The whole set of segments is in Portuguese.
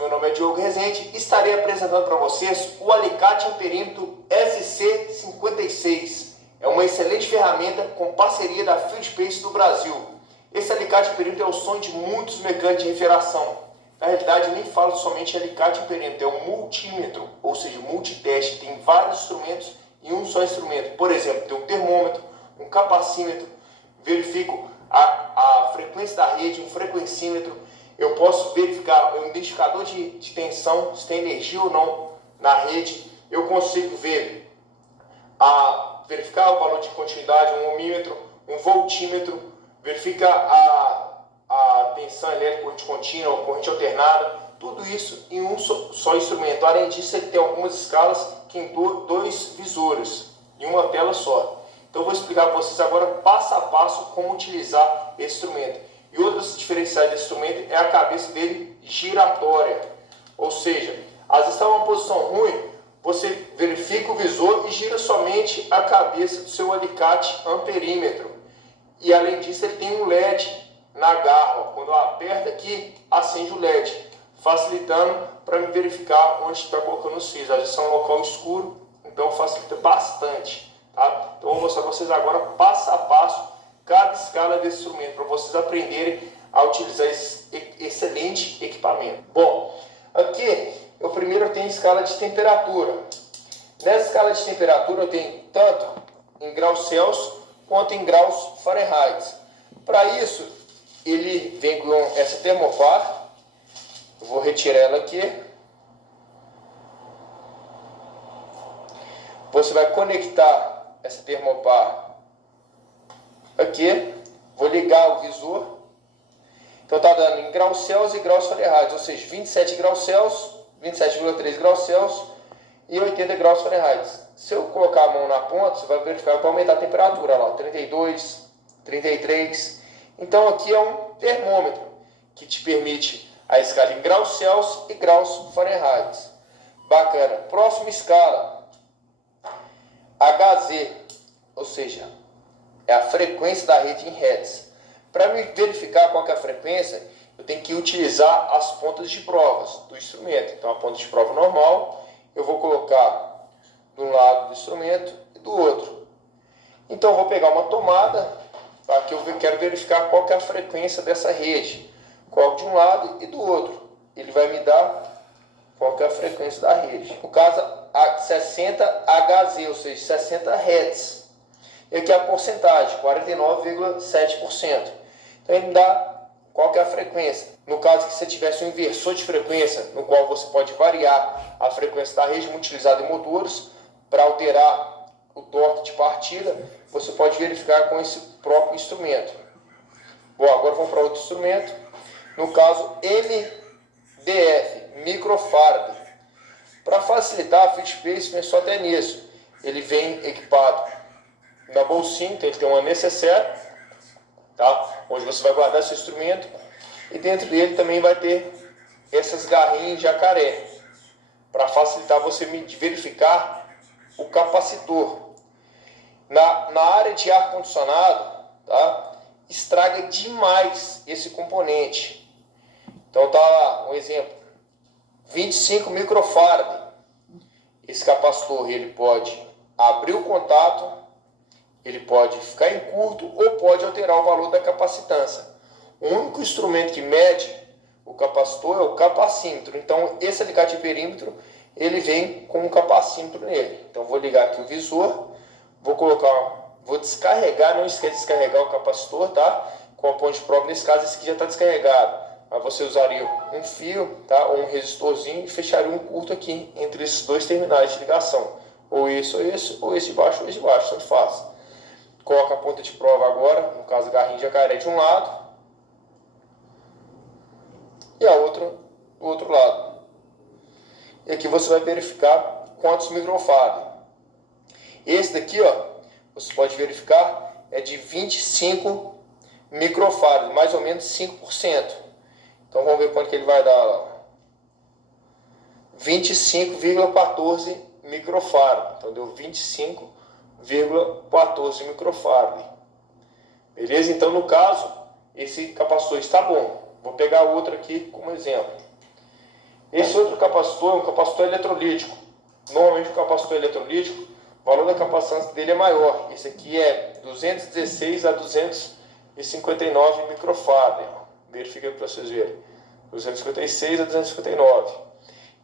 meu nome é Diogo Rezende e estarei apresentando para vocês o alicate em perímetro SC56. É uma excelente ferramenta com parceria da Field Pace do Brasil. Esse alicate em perímetro é o sonho de muitos mecânicos de referação. Na realidade, eu nem falo somente alicate em perímetro, é um multímetro, ou seja, multiteste. Tem vários instrumentos em um só instrumento. Por exemplo, tem um termômetro, um capacímetro, verifico a frequência da rede, um frequencímetro. Eu posso verificar o identificador de tensão, se tem energia ou não na rede. Eu consigo verificar o valor de continuidade, um ohmímetro, um voltímetro, verifica a tensão elétrica, corrente contínua, corrente alternada, tudo isso em um só instrumento. Além disso, ele tem algumas escalas que tem dois visores em uma tela só. Então, eu vou explicar para vocês agora passo a passo como utilizar esse instrumento. E outros diferenciais desse instrumento é a cabeça dele giratória. Ou seja, às vezes está em uma posição ruim, você verifica o visor e gira somente a cabeça do seu alicate amperímetro. E além disso, ele tem um LED na garra. Quando eu aperto aqui, acende o LED, facilitando para me verificar onde está colocando os fios. Às vezes é um local escuro, então facilita bastante. Tá? Então, eu vou mostrar para vocês agora, passo a passo, cada escala desse instrumento, para vocês aprenderem a utilizar esse excelente equipamento. Bom, aqui eu primeiro tenho a escala de temperatura. Nessa escala de temperatura eu tenho tanto em graus Celsius quanto em graus Fahrenheit. Para isso, ele vem com essa termopar. Eu vou retirar ela aqui. Você vai conectar essa termopar aqui, vou ligar o visor. Então está dando em graus Celsius e graus Fahrenheit, ou seja, 27 graus Celsius, 27,3 graus Celsius e 80 graus Fahrenheit. Se eu colocar a mão na ponta, você vai verificar que vai aumentar a temperatura lá, 32, 33. Então aqui é um termômetro que te permite a escala em graus Celsius e graus Fahrenheit. Bacana. Próxima escala, HZ, ou seja, é a frequência da rede em Hertz. Para me verificar qual que é a frequência, eu tenho que utilizar as pontas de provas do instrumento. Então, a ponta de prova normal, eu vou colocar de um lado do instrumento e do outro. Então, eu vou pegar uma tomada, tá, que eu quero verificar qual que é a frequência dessa rede. Coloco de um lado e do outro. Ele vai me dar qual que é a frequência da rede. No caso, a 60 Hz, ou seja, 60 Hz. E aqui é a porcentagem, 49,7%. Então ele me dá qual que é a frequência. No caso que você tivesse um inversor de frequência, no qual você pode variar a frequência da rede, utilizado em motores, para alterar o torque de partida, você pode verificar com esse próprio instrumento. Bom, agora vamos para outro instrumento. No caso, MDF, microfarad. Para facilitar, a Field Pace pensou até nisso. Ele vem equipado na bolsinha, então ele tem uma necessaire, tá? Onde você vai guardar seu instrumento, e dentro dele também vai ter essas garrinhas de jacaré, para facilitar você verificar o capacitor. Na área de ar-condicionado, tá? Estraga demais esse componente. Então tá lá, um exemplo, 25 microfarad. Esse capacitor ele pode abrir o contato, ele pode ficar em curto ou pode alterar o valor da capacitância. O único instrumento que mede o capacitor é o capacímetro. Então, esse alicate de perímetro, ele vem com um capacímetro nele. Então, vou ligar aqui o visor, vou descarregar, não esquece de descarregar o capacitor, tá? Com a ponte de prova, nesse caso, esse aqui já está descarregado. Aí você usaria um fio, tá? Ou um resistorzinho e fecharia um curto aqui entre esses dois terminais de ligação. Ou esse, ou esse de baixo, ou esse de baixo, tanto faz. Coloca a ponta de prova agora, no caso, garrinha de jacaré de um lado e a outra do outro lado. E aqui você vai verificar quantos microfarad. Esse daqui, ó, você pode verificar, é de 25 microfarad, mais ou menos 5%. Então vamos ver quanto que ele vai dar lá. 25,14 microfarad. Então deu 25,14 microfarad. Beleza? Então no caso, esse capacitor está bom. Vou pegar outro aqui como exemplo. capacitor é um capacitor eletrolítico. Normalmente o capacitor eletrolítico, o valor da capacitância dele é maior. Esse aqui é 216 a 259 microfarad. Verifica aí para vocês verem. 256 a 259.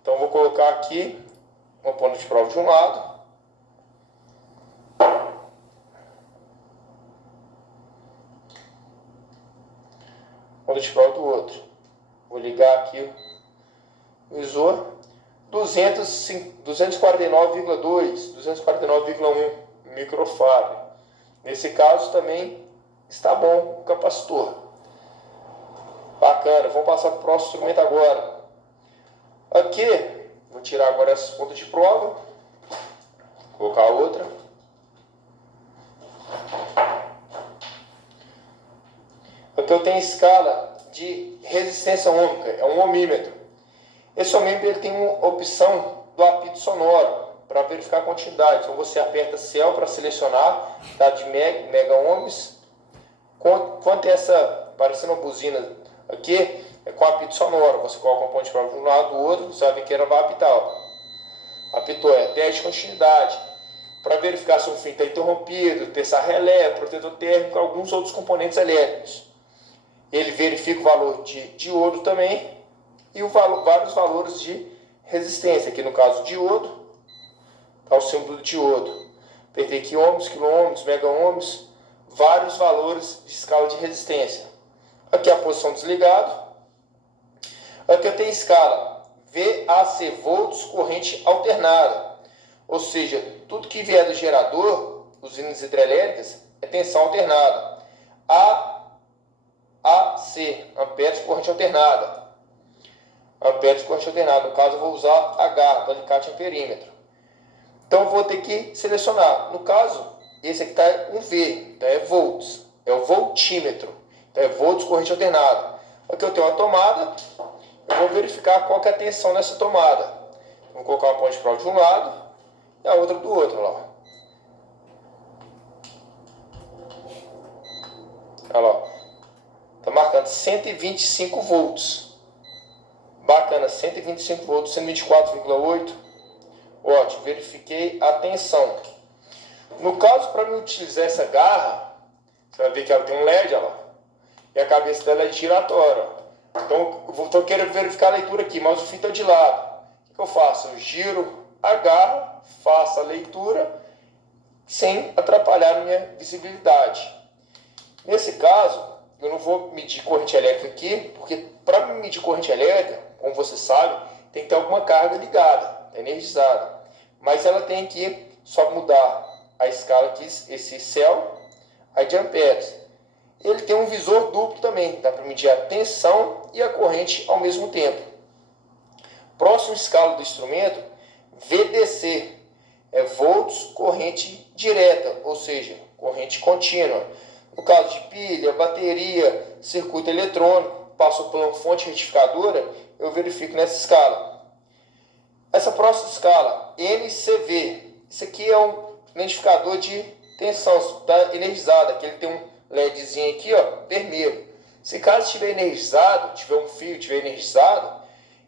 Então vou colocar aqui uma ponta de prova de um lado. Ponta de prova do outro. Vou ligar aqui o visor. 249,2, 249,1 microfarad. Nesse caso também está bom o capacitor. Bacana, vamos passar para o próximo instrumento agora. Aqui, vou tirar agora essa ponta de prova, colocar outra. Aqui eu tenho escala de resistência ohmica, é um ohmímetro. Esse ohmímetro ele tem uma opção do apito sonoro para verificar a continuidade. Então você aperta Cell para selecionar, tá, de mega ohms. Quanto essa, parecendo uma buzina aqui, é com apito sonoro. Você coloca um ponto de prova de um lado do outro, você vai ver que ela vai apitar. Ó. Apitou, é teste de continuidade. Para verificar se o fio está interrompido, testar relé, protetor térmico, alguns outros componentes elétricos. Ele verifica o valor de diodo também e vários valores de resistência. Aqui no caso diodo, está o símbolo do diodo. Apertei aqui ohms, quilômetros, mega ohms, vários valores de escala de resistência. Aqui a posição desligado. Aqui eu tenho escala VAC, volts, corrente alternada. Ou seja, tudo que vier do gerador, usinas hidrelétricas, é tensão alternada. AC, amperes, corrente alternada. Amperes, corrente alternada. No caso, eu vou usar H, do alicate amperímetro. Então, eu vou ter que selecionar. No caso, esse aqui está um V, então é volts. É o voltímetro. Então, é volts, corrente alternada. Aqui eu tenho uma tomada. Eu vou verificar qual que é a tensão nessa tomada. Vou colocar uma ponte de prova de um lado e a outra do outro. Lá. Olha lá. Está marcando 125 volts. Bacana, 125 volts, 124,8. Ótimo, verifiquei a tensão. No caso, para me utilizar essa garra, você vai ver que ela tem um LED, olha lá, e a cabeça dela é giratória. Então, eu estou querendo verificar a leitura aqui, mas o fio está de lado. O que eu faço? Eu giro a garra, faço a leitura, sem atrapalhar a minha visibilidade. Nesse caso, eu não vou medir corrente elétrica aqui, porque para medir corrente elétrica, como você sabe, tem que ter alguma carga ligada, energizada. Mas ela tem que só mudar a escala aqui, esse céu, a de amperes. Ele tem um visor duplo também, dá para medir a tensão e a corrente ao mesmo tempo. Próxima escala do instrumento, VDC, é volts, corrente direta, ou seja, corrente contínua. No caso de pilha, bateria, circuito eletrônico, passou por uma fonte retificadora, eu verifico nessa escala. Essa próxima escala, NCV, isso aqui é um identificador de tensão, está energizado, aqui ele tem um LEDzinho aqui, ó, vermelho. Se caso estiver energizado, tiver um fio, estiver energizado,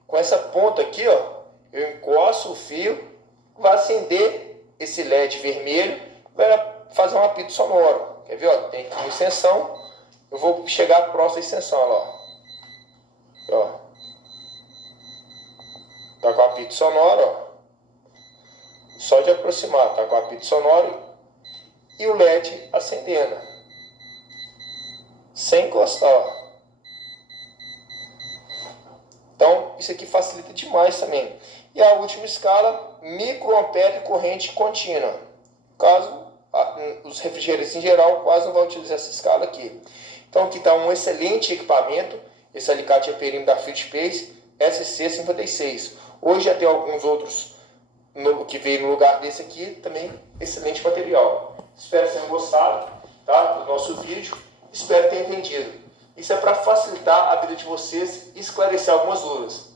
com essa ponta aqui, ó, eu encosto o fio, vai acender esse LED vermelho, vai fazer um apito sonoro. Quer ver? Ó, tem aqui uma extensão, eu vou chegar próximo à extensão, ó. Ó. Tá com apito sonoro, ó. Só de aproximar, tá com apito sonoro e o LED acendendo. Sem encostar, ó. Então, isso aqui facilita demais também. E a última escala, microampere corrente contínua. Caso os refrigerantes em geral quase não vão utilizar essa escala aqui. Então, aqui está um excelente equipamento. Esse alicate amperímetro da Field Space SC56. Hoje já tem alguns outros que veio no lugar desse aqui. Também excelente material. Espero que tenham gostado, tá, do nosso vídeo. Espero que tenham entendido. Isso é para facilitar a vida de vocês e esclarecer algumas dúvidas.